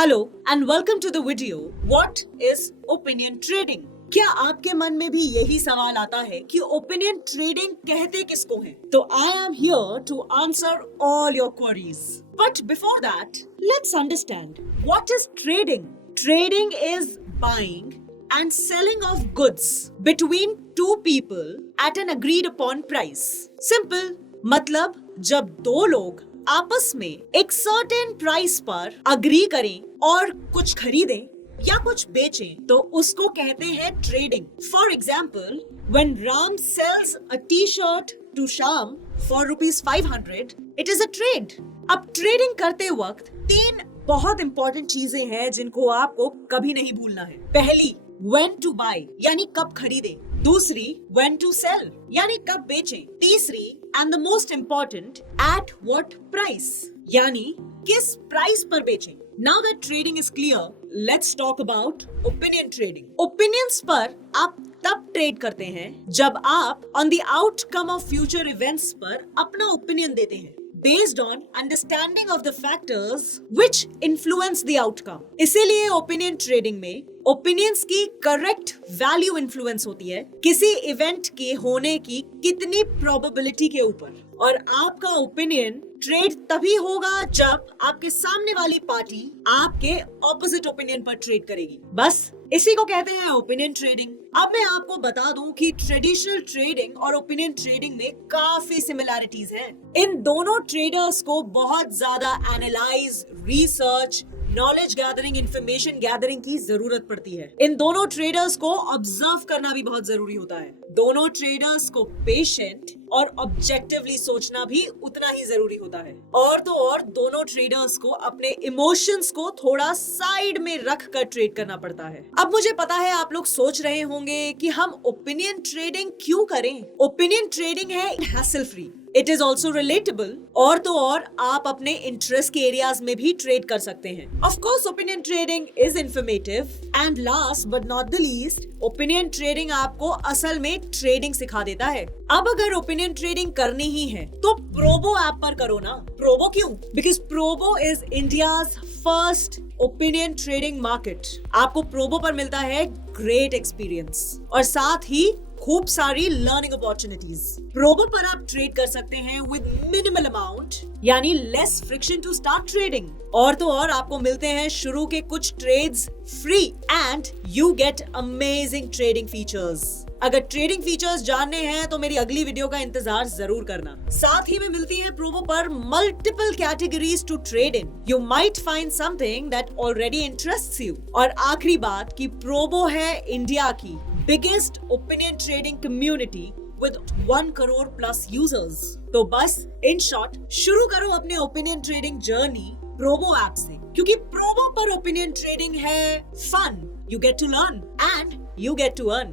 Hello and welcome to the video what is opinion trading. क्या आपके मन में भी यही सवाल आता है कि ओपिनियन ट्रेडिंग कहते किसको हैं? तो I am here to answer all your queries. But before that let's understand what is trading. Trading is buying and selling of goods between two people at an agreed upon price. Simple, मतलब जब दो लोग आपस में एक certain price पर agree करें और कुछ खरीदें या कुछ बेचें तो उसको कहते हैं trading. For example, when Ram sells a t-shirt to Sham for ₹500, it is a trade. अब ट्रेडिंग करते वक्त तीन बहुत इंपॉर्टेंट चीजें हैं जिनको आपको कभी नहीं भूलना है। पहली, when to buy यानी कब खरीदें। दूसरी, when to sell यानी कब बेचें। तीसरी, and the most important, at what price यानी किस प्राइस पर बेचें। Now that trading is clear, let's talk about opinion trading. Opinions पर आप तब ट्रेड करते हैं जब आप on the outcome of future events पर अपना ओपिनियन देते हैं based on understanding of the factors which influence the outcome. इसीलिए ओपिनियन ट्रेडिंग में ओपिनियंस की करेक्ट वैल्यू इन्फ्लुएंस होती है किसी इवेंट के होने की कितनी प्रोबेबिलिटी के ऊपर। और आपका ओपिनियन ट्रेड तभी होगा जब आपके सामने वाली पार्टी आपके ऑपोजिट ओपिनियन पर ट्रेड करेगी। बस इसी को कहते हैं ओपिनियन ट्रेडिंग। अब मैं आपको बता दूं कि ट्रेडिशनल ट्रेडिंग और ओपिनियन ट्रेडिंग में काफी सिमिलैरिटीज हैं। इन दोनों ट्रेडर्स को बहुत ज्यादा analyse, research, knowledge gathering, information gathering की जरूरत पड़ती है। इन दोनों ट्रेडर्स को ऑब्जर्व करना भी बहुत जरूरी होता है। दोनों ट्रेडर्स को पेशेंट और ऑब्जेक्टिवली सोचना भी उतना ही जरूरी होता है। और तो और दोनों ट्रेडर्स को अपने इमोशंस को थोड़ा साइड में रख कर ट्रेड करना पड़ता है। अब मुझे पता है आप लोग सोच रहे होंगे कि हम ओपिनियन ट्रेडिंग क्यों करें। ओपिनियन ट्रेडिंग है hassle free, it is also relatable और तो और आप अपने इंटरेस्ट के एरियाज में भी ट्रेड कर सकते हैं। Of course opinion trading is informative and last but not the least, opinion trading आपको असल में ट्रेडिंग सिखा देता है। अब अगर ओपिनियन ट्रेडिंग करनी ही है तो प्रोबो ऐप पर करो ना। प्रोबो क्यों? Because Probo is India's first opinion trading market. आपको प्रोबो पर मिलता है ग्रेट एक्सपीरियंस और साथ ही खूब सारी लर्निंग अपॉर्चुनिटीज। प्रोबो पर आप ट्रेड कर सकते हैं विद मिनिमल अमाउंट यानी less friction to start trading. और तो और आपको मिलते हैं शुरू के कुछ trades free and you get amazing trading features. अगर ट्रेडिंग फीचर्स जानने हैं तो मेरी अगली वीडियो का इंतजार जरूर करना। साथ ही में मिलती है प्रोबो पर multiple categories to trade in. You might find something that already interests you. और आखिरी बात कि प्रोबो है इंडिया की biggest opinion trading community with 1 crore plus users। तो बस इन शॉर्ट शुरू करो अपने opinion trading journey Probo app से, क्योंकि प्रोबो पर ओपिनियन ट्रेडिंग है fun, you get to learn and you get to earn.